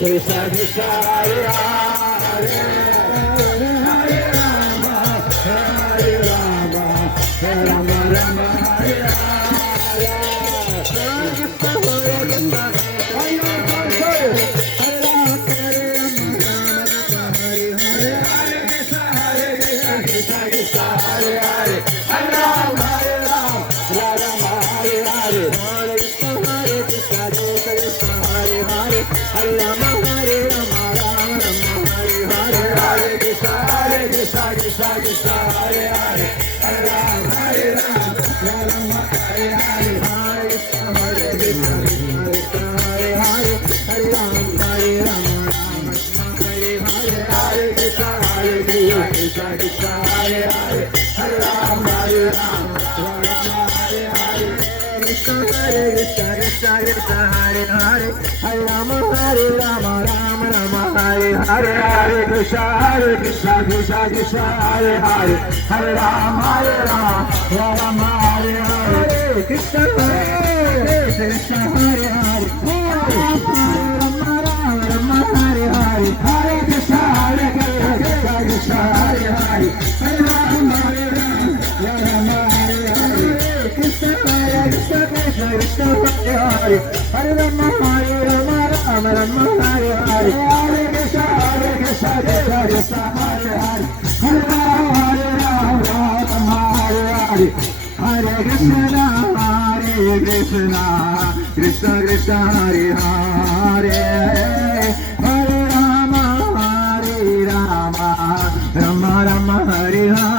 Krishna Krishna Hare Hare Hare Rama Hare Rama Rama Rama Hare Hare Krishna Krishna Hare Hare Hare Rama Hare Rama Rama Hare Hare Hare Krishna Krishna Hare Hare Hare Rama Hare Rama Rama Rama Hare Hare Hare Krishna Krishna Krishna Hare Hare Hare Rama Hare Rama Rama Hare Hare Hare Krishna Krishna Hare Hare Hare Rama Hare Rama Rama Hare Hare Hare Krishna Krishna Hare Hare Hare Rama Hare Rama Rama Hare Hare Krishna Krishna Hare Hare Hare Rama Hare Rama Rama Rama Hare Hare Hare Krishna Krishna Hare Hare Hare Rama Hare Rama Rama Hare Hare Krishna Krishna Hare Hare Hare Rama Rama Hare Hare Hare Krishna Krishna Hare Hare Hare Rama Hare Rama Rama Hare Hare Krishna Krishna Hare Hare Hare Rama Hare Rama Rama Rama Hare Hare Hare Krishna Krishna Hare Hare Hare Rama Hare Rama Rama Hare Hare Hare Krishna Krishna Krishna Hare Hare Hare Rama Hare Rama Rama Rama Hare Hare